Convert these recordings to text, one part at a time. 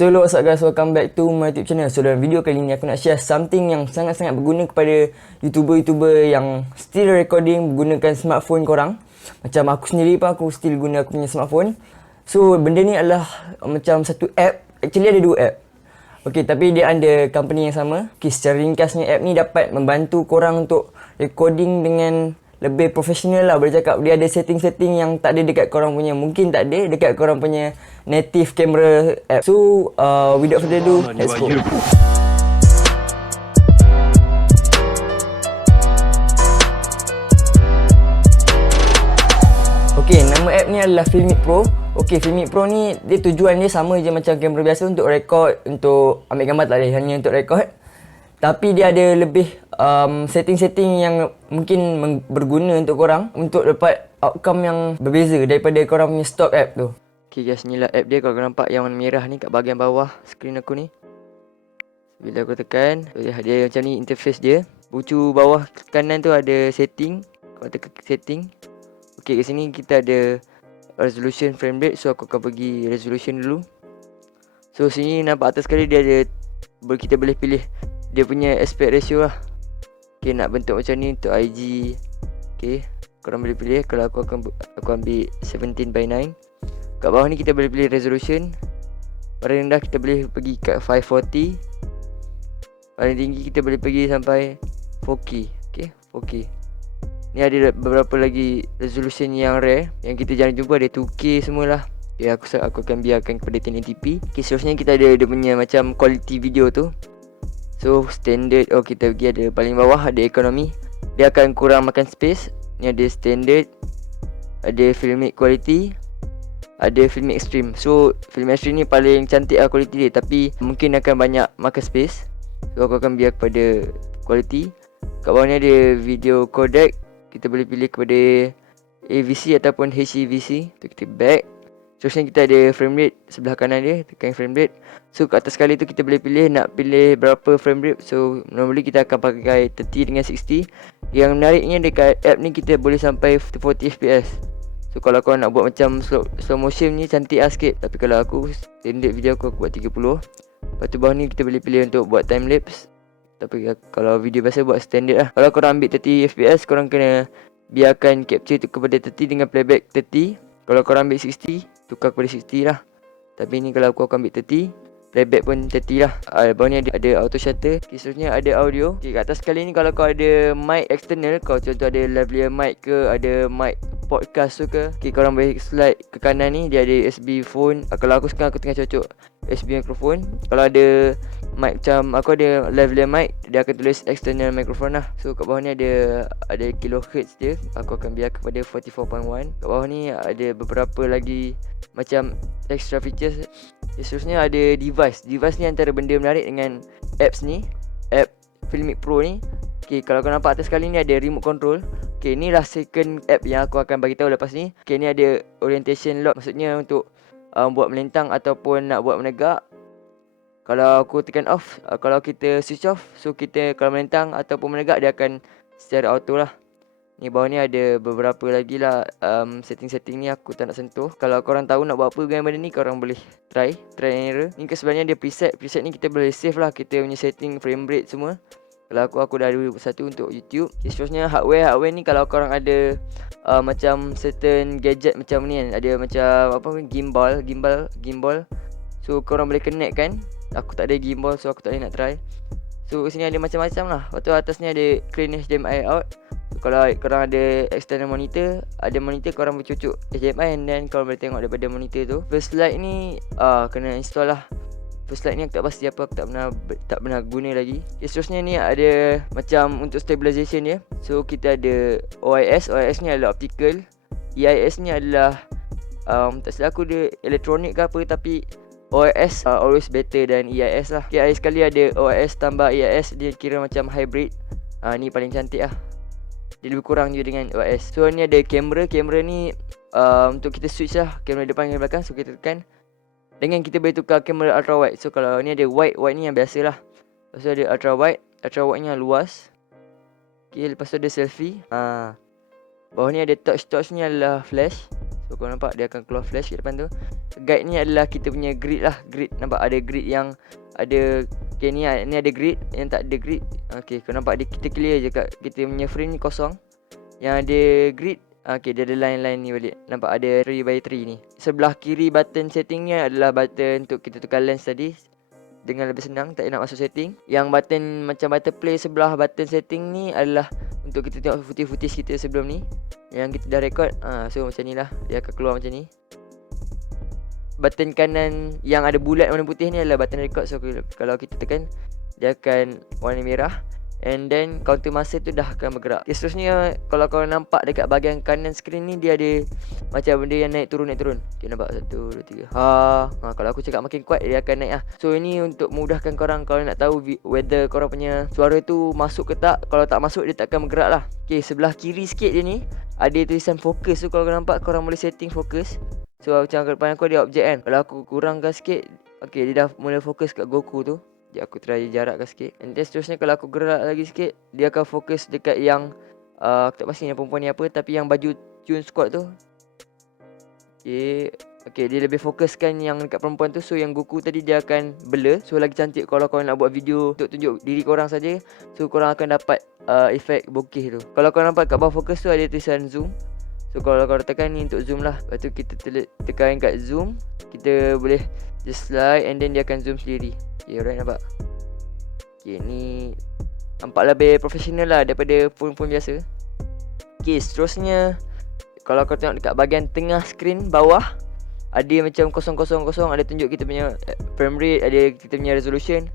So hello, what's up guys, welcome back to my YouTube channel. So dalam video kali ni aku nak share something yang sangat-sangat berguna kepada YouTuber-YouTuber yang still recording menggunakan smartphone korang. Macam aku sendiri pun aku still guna aku punya smartphone. So benda ni adalah macam satu app. Actually ada dua app. Okay, tapi dia under company yang sama. Okay, secara ringkasnya app ni dapat membantu korang untuk recording dengan lebih profesional lah. Boleh cakap dia ada setting-setting yang tak ada dekat korang punya, mungkin tak ada dekat korang punya native camera app. So without further ado, let's go. Okay, nama app ni adalah Filmic Pro. Okay, Filmic Pro ni dia tujuan dia sama je macam kamera biasa, untuk record, untuk ambil gambar tak ada, hanya untuk record. Tapi dia ada lebih setting-setting yang mungkin berguna untuk korang untuk dapat outcome yang berbeza daripada korang punya stock app tu. Okay guys, inilah app dia. Kalau korang nampak yang warna merah ni kat bahagian bawah skrin aku ni, bila aku tekan, dia macam ni interface dia. Bucu bawah kanan tu ada setting. Kalau tekan setting, okay, kat sini kita ada resolution frame rate. So aku akan pergi resolution dulu. So sini nampak atas sekali dia ada, kita boleh pilih dia punya aspect ratio lah. Okay, nak bentuk macam ni untuk IG. Okay, korang boleh pilih. Kalau aku ambil 17:9. Kat bawah ni kita boleh pilih resolution. Paling rendah kita boleh pergi kat 540. Paling tinggi kita boleh pergi sampai 4K. Okay, 4K. Ni ada beberapa lagi resolution yang rare yang kita jarang jumpa. Ada 2K semualah. Okay, aku akan biarkan kepada 1080p. Okay, seterusnya kita ada dia punya macam quality video tu. So standard, kita pergi ada paling bawah ada economy. Dia akan kurang makan space. Ni ada standard, ada filmic quality, ada filmic extreme. So filmic extreme ni paling cantik lah quality dia, tapi mungkin akan banyak makan space. So aku akan biar kepada quality. Kat bawah ni ada video codec. Kita boleh pilih kepada AVC ataupun HEVC. Tu kita back. Seterusnya kita ada frame rate sebelah kanan dia, tekan frame rate. So kat atas sekali tu kita boleh pilih nak pilih berapa frame rate. So normally kita akan pakai 30 dengan 60. Yang menariknya dekat app ni kita boleh sampai 40 fps. So kalau korang nak buat macam slow motion ni cantik lah sikit. Tapi kalau aku standard video aku buat 30. Lepas tu bawah ni kita boleh pilih untuk buat time lapse. Tapi kalau video biasa buat standard lah. Kalau korang ambil 30 fps, korang kena biarkan capture tu kepada 30 dengan playback 30. Kalau korang ambil 60, tukar kepada 60 lah. Tapi ni kalau aku akan ambil 30, playback pun 30 lah. Bawah ni ada auto shutter. Okay, seterusnya ada audio. Okay, kat atas sekali ni kalau kau ada mic external, kau contoh ada lavalier mic ke, ada mic podcast tu ke, okay, korang boleh slide ke kanan ni. Dia ada USB phone. Kalau aku sekarang aku tengah cocok USB microphone. Kalau ada mic macam aku ada lavalier mic, dia akan tulis external microphone lah. So kat bawah ni ada kilohertz dia. Aku akan biar kepada 44.1. Kat bawah ni ada beberapa lagi macam extra features. Seterusnya ada device. Device ni antara benda menarik dengan apps ni, app Filmic Pro ni. Okay, kalau kau nampak atas sekali ni ada remote control. Okay, ni lah second app yang aku akan bagi tahu lepas ni. Okay, ni ada orientation lock, maksudnya untuk buat melintang ataupun nak buat menegak. Kalau aku tekan off, kalau kita switch off, so kita kalau melintang ataupun menegak dia akan secara auto lah. Ni bawah ni ada beberapa lagi lah setting-setting ni aku tak nak sentuh. Kalau korang tahu nak buat apa dengan benda ni, korang boleh try and error. Ni sebenarnya dia preset ni kita boleh save lah kita punya setting frame rate semua. Kalau aku dah ada satu untuk YouTube. Seterusnya hardware ni kalau korang ada macam certain gadget macam ni kan, ada macam gimbal. So korang boleh connect kan. Aku tak ada gimbal, so aku tak boleh nak try. So sini ada macam-macam lah. Lepas tu atas ni ada clean HDMI out. So, kalau korang ada external monitor, ada monitor korang boleh cucuk HDMI and then korang boleh tengok daripada monitor tu. First light ni kena install lah. First light ni aku tak pasti apa, aku tak pernah guna lagi. Okay, seterusnya ni ada macam untuk stabilization dia. So kita ada OIS ni adalah optical. EIS ni adalah tak silap aku dia elektronik ke apa, tapi OIS always better than EIS lah. Okay, sekali ada OIS tambah EIS, dia kira macam hybrid. Ni paling cantik lah. Dia lebih kurang je dengan OIS. So ni ada kamera. Kamera ni untuk kita switch lah, kamera depan dan belakang. So kita tekan, dengan kita boleh tukar kamera ultra wide. So kalau ni ada wide ni yang biasa lah. Lepas tu ada ultra wide ni yang luas. Okay, lepas tu ada selfie. Bawah ni ada touch ni adalah flash. So korang nampak dia akan keluar flash kat depan tu. Guide ni adalah kita punya grid lah. Grid, nampak ada grid yang ada. Okay, ni ada grid, yang tak ada grid. Okay, kau nampak kita clear je kat kita punya frame ni kosong. Yang ada grid, okay, dia ada line-line ni balik. Nampak ada 3x3 ni. Sebelah kiri button setting ni adalah button untuk kita tukar lens tadi dengan lebih senang, tak nak masuk setting. Yang button macam button play sebelah button setting ni adalah untuk kita tengok footage kita sebelum ni yang kita dah record. So macam ni lah, dia akan keluar macam ni. Button kanan yang ada bulat warna putih ni adalah button record. So kalau kita tekan, dia akan warna merah. And then counter masa tu dah akan bergerak. Okay, seterusnya kalau korang nampak dekat bahagian kanan skrin ni, dia ada macam benda yang naik turun. Okay, nampak 1, 2, 3. Kalau aku cakap makin kuat, dia akan naik lah. So ini untuk mudahkan korang kalau nak tahu whether korang punya suara tu masuk ke tak. Kalau tak masuk, dia tak akan bergerak lah. Okay, sebelah kiri sikit dia ni ada tulisan fokus. So kalau korang nampak, korang boleh setting fokus. So macam kat depan aku ada objek kan. Kalau aku kurangkan sikit, okay, dia dah mula fokus kat Goku tu. Sekejap aku try jarakkan sikit. And then seterusnya kalau aku gerak lagi sikit, dia akan fokus dekat yang aku tak pasti yang perempuan ni apa, tapi yang baju Chun Squad tu. Okay, dia lebih fokuskan yang dekat perempuan tu. So yang Goku tadi dia akan blur. So lagi cantik kalau korang nak buat video untuk tunjuk diri korang saja. So korang akan dapat efek bokeh tu. Kalau korang nampak kat bawah fokus tu ada tulisan zoom. So kalau korang tekan ni untuk zoom lah. Lepas tu kita tekan kat zoom, kita boleh just slide and then dia akan zoom sendiri. Okay, alright, nampak? Okay, ni nampak lebih profesional lah daripada phone-phone biasa. Okay, seterusnya kalau kau tengok dekat bahagian tengah skrin bawah, ada macam 000, ada tunjuk kita punya frame rate, ada kita punya resolution,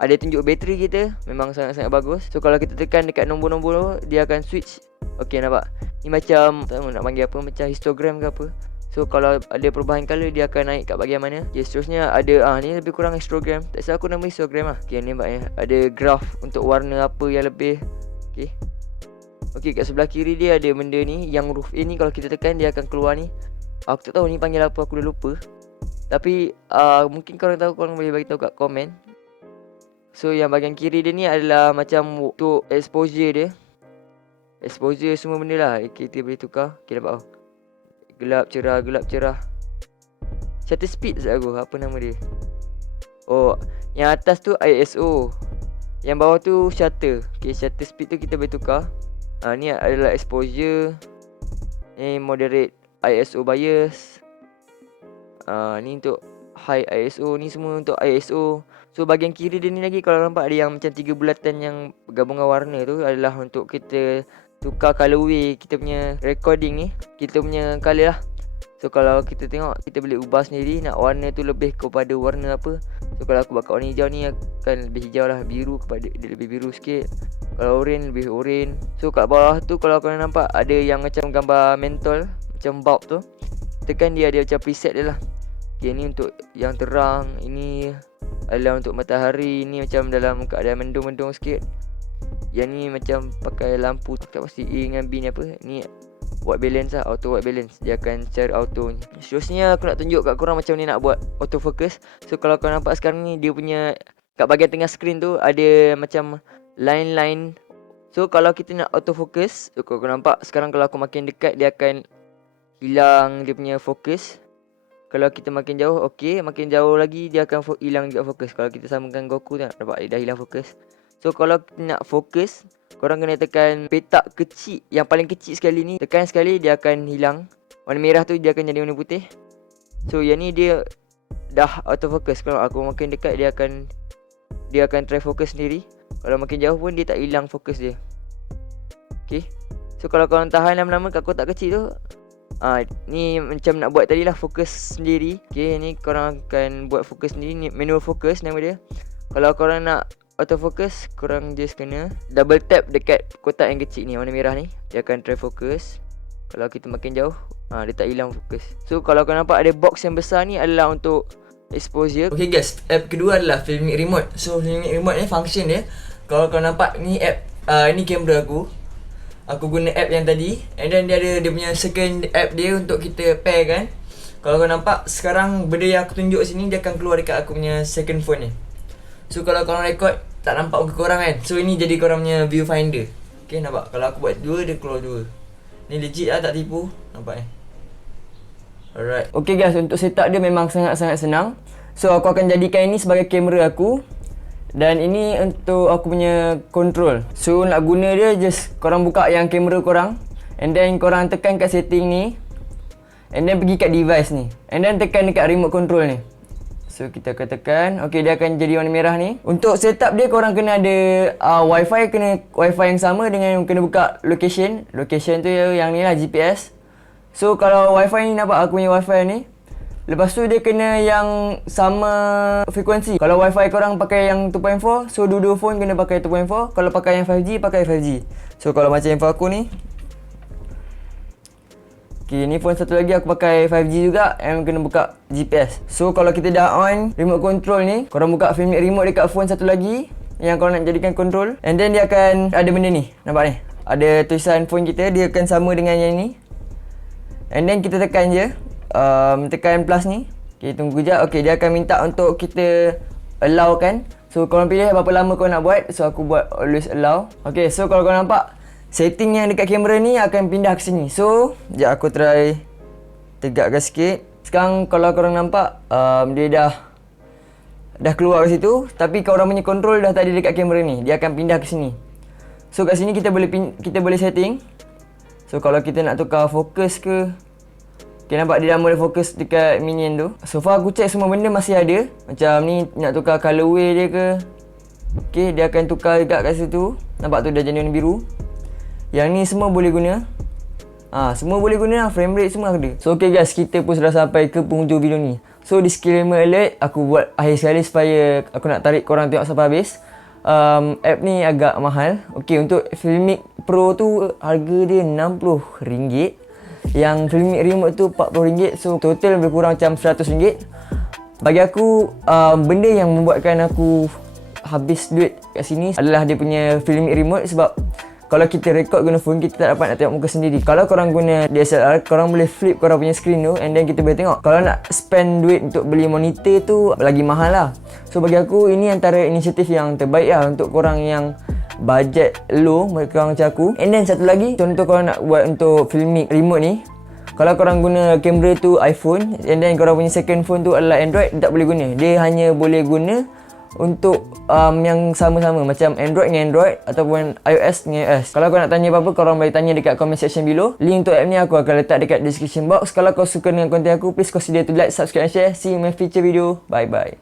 ada tunjuk bateri kita. Memang sangat-sangat bagus. So kalau kita tekan dekat nombor-nombor tu, dia akan switch. Okay, nampak? Ni macam, tak tahu nak panggil apa, macam histogram ke apa. So kalau ada perubahan color, dia akan naik kat bahagian mana. Okay, seterusnya ada ni lebih kurang histogram. Tak salah aku nama histogram lah. Okay, ni nampak ya, ada graph untuk warna apa yang lebih. Okay, kat sebelah kiri dia ada benda ni, yang huruf A ni kalau kita tekan dia akan keluar ni. Aku tak tahu ni panggil apa, aku dah lupa. Tapi mungkin korang tahu, korang boleh bagi tahu kat komen. So yang bahagian kiri dia ni adalah macam untuk exposure dia. Exposure semua benda lah. Okay, kita boleh tukar. Okay, nampak tau, gelap cerah. Shutter speed sekejap aku, apa nama dia? Oh, yang atas tu ISO, yang bawah tu shutter. Okay, shutter speed tu kita boleh tukar. Ni adalah exposure. Ni moderate ISO bias. Ni untuk high ISO. Ni semua untuk ISO. So bahagian kiri dia ni lagi, kalau nampak ada yang macam 3 bulatan yang gabungan warna tu, adalah untuk kita tukar colorway kita punya recording ni, kita punya color lah. So kalau kita tengok, kita boleh ubah sendiri nak warna tu lebih kepada warna apa. So kalau aku bakar warna hijau ni akan lebih hijau lah, biru kepada dia lebih biru sikit. Kalau orange lebih orange. So kat bawah tu kalau korang nampak ada yang macam gambar mentol, macam bulb tu, tekan dia ada macam preset dia lah. Okay, ni untuk yang terang, ini adalah untuk matahari, ni macam dalam keadaan mendung-mendung sikit. Yang ni macam pakai lampu, tak pasti A dengan B ni apa. Ni white balance lah, auto white balance. Dia akan cara auto ni. Seterusnya aku nak tunjuk kat korang macam ni nak buat autofocus. So kalau korang nampak sekarang ni, dia punya kat bahagian tengah skrin tu ada macam line-line. So kalau kita nak autofocus, so kalau korang nampak sekarang kalau aku makin dekat, dia akan hilang dia punya fokus. Kalau kita makin jauh, okay, makin jauh lagi dia akan hilang juga fokus. Kalau kita samakan Goku tu, nampak dia dah hilang fokus. So kalau nak fokus, korang kena tekan petak kecil, yang paling kecil sekali ni. Tekan sekali, dia akan hilang. Warna merah tu dia akan jadi warna putih. So yang ni dia dah autofocus. Kalau aku makin dekat, dia akan try fokus sendiri. Kalau makin jauh pun dia tak hilang fokus dia. Okay, so kalau korang tahan lama-lama kat kotak kecil tu, ni macam nak buat tadi lah, fokus sendiri. Okay, ni korang akan buat fokus sendiri. Ni manual focus nama dia. Kalau korang nak autofocus, korang just kena double tap dekat kotak yang kecil ni, warna merah ni. Dia akan try fokus. Kalau kita makin jauh, dia tak hilang fokus. So kalau korang nampak ada box yang besar ni adalah untuk exposure. Okay guys, app kedua adalah Filmic Remote. So Filmic Remote ni function dia, kalau korang nampak ni app, ni kamera aku guna app yang tadi. And then dia ada dia punya second app dia untuk kita pair kan. Kalau korang nampak sekarang benda yang aku tunjuk sini, dia akan keluar dekat aku punya second phone ni. So kalau korang record, tak nampak muka korang kan. So ini jadi korang punya viewfinder. Okay, nampak? Kalau aku buat dua, dia keluar dua. Ni legit lah, tak tipu. Nampak ni. Alright. Okay guys, untuk setup dia memang sangat-sangat senang. So aku akan jadikan ini sebagai kamera aku. Dan ini untuk aku punya control. So nak guna dia, just korang buka yang kamera korang. And then korang tekan kat setting ni. And then pergi kat device ni. And then tekan dekat remote control ni. So kita akan tekan. Okay, dia akan jadi warna merah ni. Untuk setup dia korang kena ada wifi. Kena wifi yang sama dengan kena buka location. Location tu yang ni lah, GPS. So kalau wifi ni, nampak aku punya wifi ni. Lepas tu dia kena yang sama frekuensi. Kalau wifi korang pakai yang 2.4, so dua-dua phone kena pakai 2.4. Kalau pakai yang 5G, pakai 5G. So kalau macam info aku ni. Okay, ni phone satu lagi aku pakai 5G juga, and kena buka GPS. So kalau kita dah on remote control ni, korang buka filmic remote dekat phone satu lagi yang korang nak jadikan control. And then dia akan ada benda ni, nampak ni? Ada tulisan phone kita, dia akan sama dengan yang ni. And then kita tekan je. Tekan plus ni. Okay, tunggu kejap. Okay, dia akan minta untuk kita allow kan. So korang pilih berapa lama korang nak buat. So aku buat always allow. Okay, so kalau korang nampak, setting yang dekat kamera ni akan pindah ke sini. So sekejap aku try tegakkan sikit. Sekarang kalau korang nampak, dia dah keluar ke situ. Tapi korang punya control dah tak ada dekat kamera ni. Dia akan pindah ke sini. So kat sini kita boleh setting. So kalau kita nak tukar fokus ke, okay, nampak dia dah mula fokus dekat minion tu. So far aku check semua benda masih ada. Macam ni nak tukar colorway dia ke. Okay, dia akan tukar juga kat situ. Nampak tu dah jadi warna biru. Yang ni semua boleh guna. Semua boleh guna lah. Frame rate semua ada. So okay guys, kita pun sudah sampai ke penghujung video ni. So disclaimer alert, aku buat akhir sekali supaya aku nak tarik korang tengok sampai habis. App ni agak mahal. Okay, untuk Filmic Pro tu harga dia RM60. Yang Filmic Remote tu RM40. So total lebih kurang macam RM100. Bagi aku, benda yang membuatkan aku habis duit kat sini adalah dia punya Filmic Remote. Sebab kalau kita record guna phone, kita tak dapat nak tengok muka sendiri. Kalau korang guna DSLR, korang boleh flip korang punya screen tu, and then kita boleh tengok. Kalau nak spend duit untuk beli monitor tu, lagi mahal lah. So bagi aku, ini antara inisiatif yang terbaik lah untuk korang yang budget low, mereka macam aku. And then satu lagi, contoh korang nak buat untuk Filmic Remote ni, kalau korang guna kamera tu iPhone, and then korang punya second phone tu adalah Android, tak boleh guna. Dia hanya boleh guna untuk yang sama-sama, macam Android dengan Android ataupun iOS dengan iOS. Kalau kau nak tanya apa-apa, korang boleh tanya dekat comment section below. Link untuk app ni aku akan letak dekat description box. Kalau kau suka dengan konten aku, please consider to like, subscribe and share. See you in my future video. Bye bye.